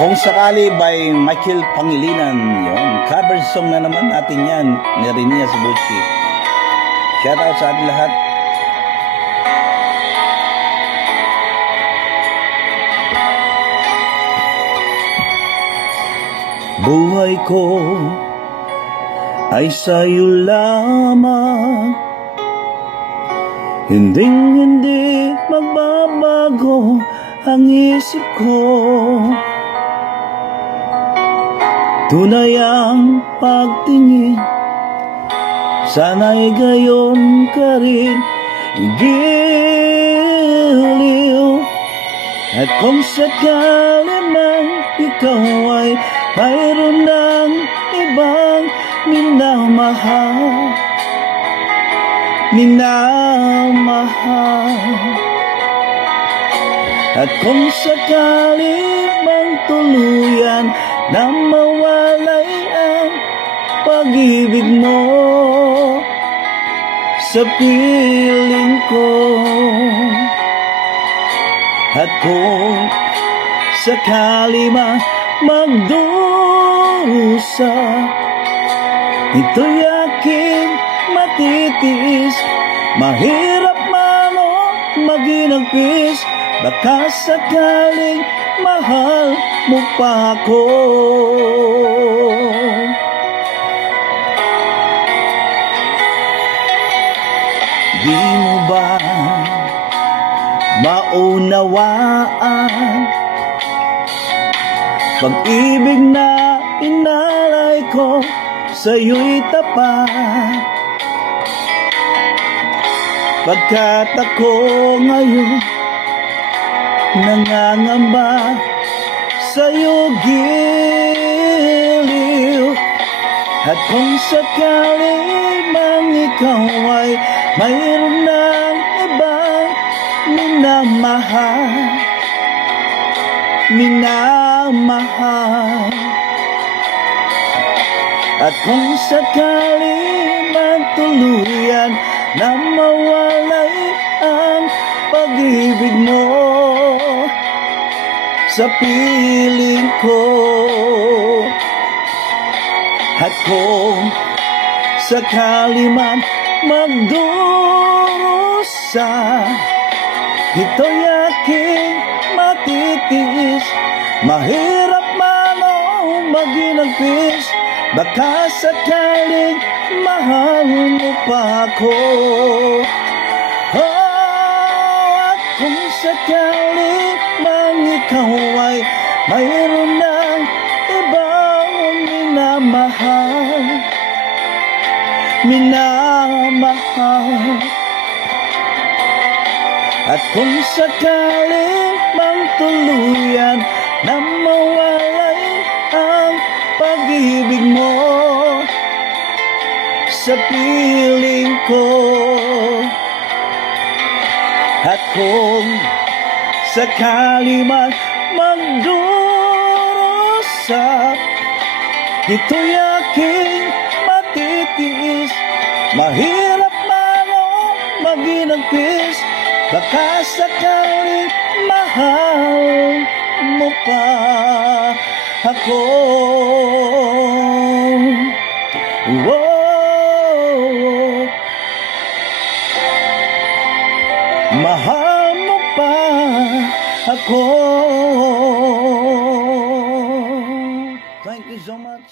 Kung sakali by Michael Pangilinan, yon cover song na naman natin yan ni Rinias Bucci. Shout out sa ating lahat. Buhay ko ay sa'yo lamang, hindi magbabago ang isip ko. Tunay ang pagtingin, sana'y gayon ka rin, giliw. At kung sakali man ikaw ay mayroon ng ibang minamahal, at kung sakali mang tuluyan na mawalay ang pag-ibig mo sa piling ko, at kung sakali man magdusa, ito'y aking matitiis. Mahirap man o maginagpis, baka sakaling mahal mo pa ako. Di mo ba maunawaan pag-ibig na inalay ko sa'yo'y tapat? Pagkat ako ngayon nangangamba sa'yo, giliw. At kung sakali mang ikaw ay mayroon ng ibang minamahal, at kung sakali mang tuluyan na mawalay ang pag-ibig mo sa piling ko, at kung sakali man magdusa, ito'y aking matitiis. Mahirap man o maginagpis, baka sakaling mahal mo pa ako. At kung sakaling mang ikaw ay mayroon ng ibang minamahal, at kung sakaling mang tuluyan na mawalay ang pag-ibig mo sa piling ko, at kung sakali man magdusa, ito'y aking matitiis. Mahirap man o maginagpis, baka sakaling mahal mo pa ako. Mahal mo pa ako. Thank you so much.